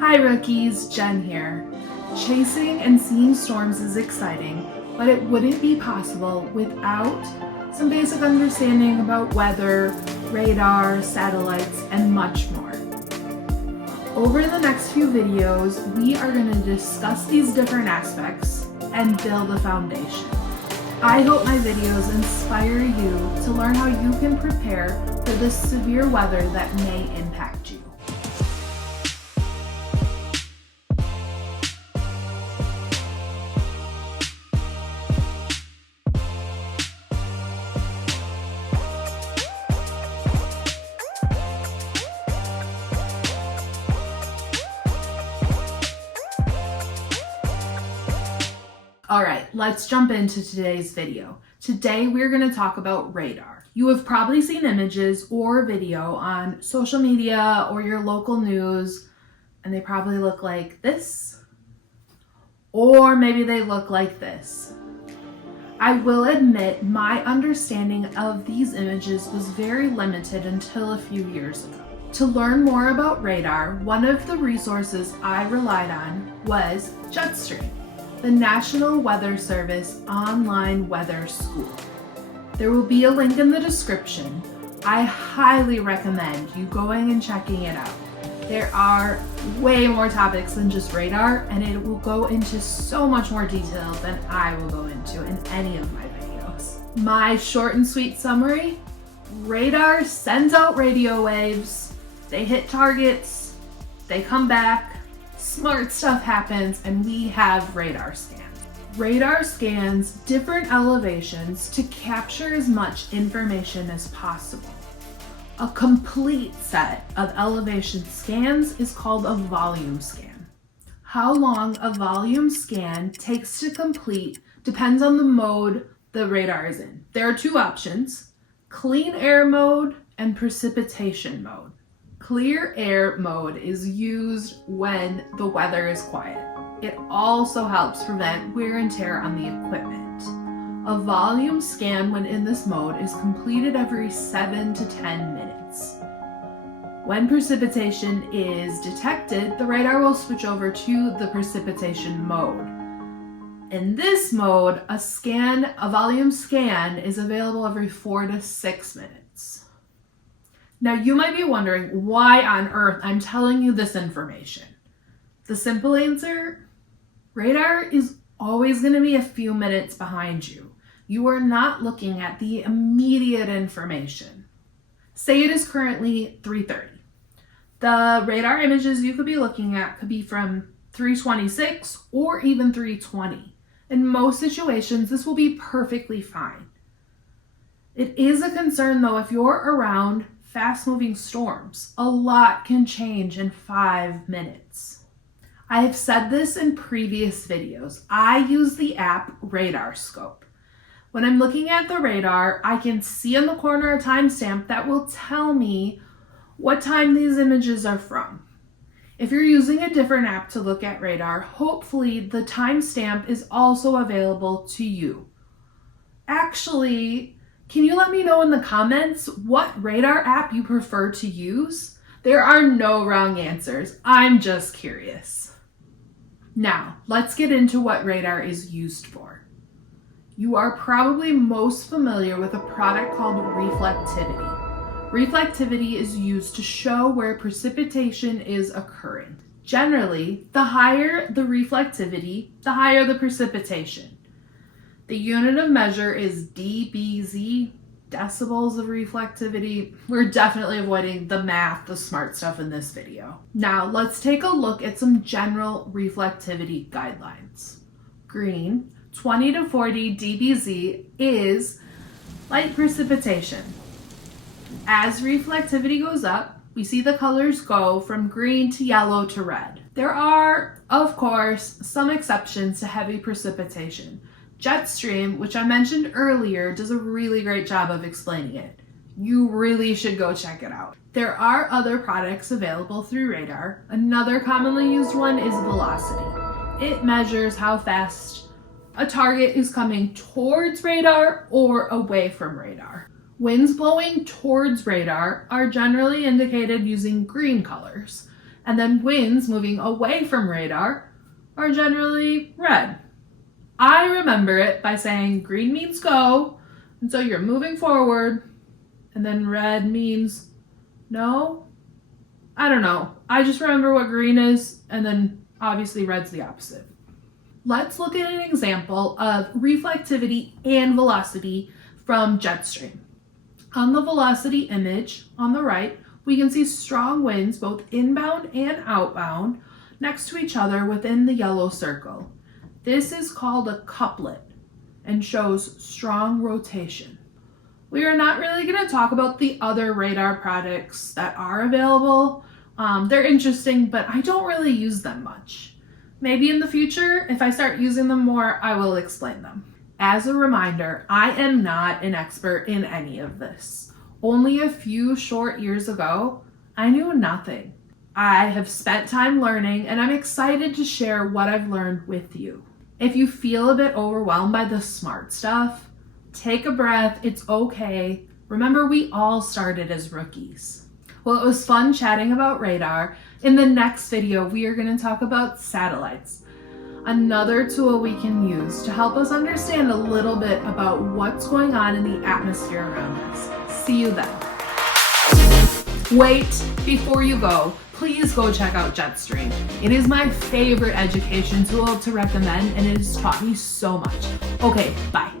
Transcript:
Hi rookies, Jen here. Chasing and seeing storms is exciting, but it wouldn't be possible without some basic understanding about weather, radar, satellites, and much more. Over the next few videos, we are going to discuss these different aspects and build a foundation. I hope my videos inspire you to learn how you can prepare for the severe weather that may impact you. Alright, let's jump into today's video. Today we're going to talk about radar. You have probably seen images or video on social media or your local news, and they probably look like this, or maybe they look like this. I will admit my understanding of these images was very limited until a few years ago. To learn more about radar, one of the resources I relied on was Jetstream, the National Weather Service online weather school. There will be a link in the description. I highly recommend you going and checking it out. There are way more topics than just radar, and it will go into so much more detail than I will go into in any of my videos. My short and sweet summary: radar sends out radio waves, they hit targets, they come back, smart stuff happens, and we have radar scans. Radar scans different elevations to capture as much information as possible. A complete set of elevation scans is called a volume scan. How long a volume scan takes to complete depends on the mode the radar is in. There are two options: clean air mode and precipitation mode. Clear air mode is used when the weather is quiet. It also helps prevent wear and tear on the equipment. A volume scan when in this mode is completed every 7 to 10 minutes. When precipitation is detected, the radar will switch over to the precipitation mode. In this mode, a volume scan is available every 4 to 6 minutes. Now you might be wondering why on earth I'm telling you this information. The simple answer: radar is always going to be a few minutes behind you. You are not looking at the immediate information. Say it is currently 3:30. The radar images you could be looking at could be from 3:26 or even 3:20. In most situations, this will be perfectly fine. It is a concern though if you're around fast-moving storms. A lot can change in 5 minutes. I have said this in previous videos. I use the app RadarScope. When I'm looking at the radar, I can see in the corner a timestamp that will tell me what time these images are from. If you're using a different app to look at radar, hopefully the timestamp is also available to you. Actually, can you let me know in the comments what radar app you prefer to use? There are no wrong answers. I'm just curious. Now, let's get into what radar is used for. You are probably most familiar with a product called reflectivity. Reflectivity is used to show where precipitation is occurring. Generally, the higher the reflectivity, the higher the precipitation. The unit of measure is dBz, decibels of reflectivity. We're definitely avoiding the math, the smart stuff in this video. Now let's take a look at some general reflectivity guidelines. Green, 20 to 40 dBz is light precipitation. As reflectivity goes up, we see the colors go from green to yellow to red. There are, of course, some exceptions to heavy precipitation. Jetstream, which I mentioned earlier, does a really great job of explaining it. You really should go check it out. There are other products available through radar. Another commonly used one is velocity. It measures how fast a target is coming towards radar or away from radar. Winds blowing towards radar are generally indicated using green colors, And then winds moving away from radar are generally red. I remember it by saying green means go, and so you're moving forward, and then red means no. I don't know. I just remember what green is, and then obviously red's the opposite. Let's look at an example of reflectivity and velocity from jet stream. On the velocity image on the right, we can see strong winds both inbound and outbound next to each other within the yellow circle. This is called a couplet and shows strong rotation. We are not really going to talk about the other radar products that are available. They're interesting, but I don't really use them much. Maybe in the future, if I start using them more, I will explain them. As a reminder, I am not an expert in any of this. Only a few short years ago, I knew nothing. I have spent time learning, and I'm excited to share what I've learned with you. If you feel a bit overwhelmed by the smart stuff, take a breath, it's okay. Remember, we all started as rookies. Well, it was fun chatting about radar. In the next video, we are going to talk about satellites, another tool we can use to help us understand a little bit about what's going on in the atmosphere around us. See you then. Wait, before you go, please go check out Jetstream. It is my favorite education tool to recommend, and it has taught me so much. Okay, bye.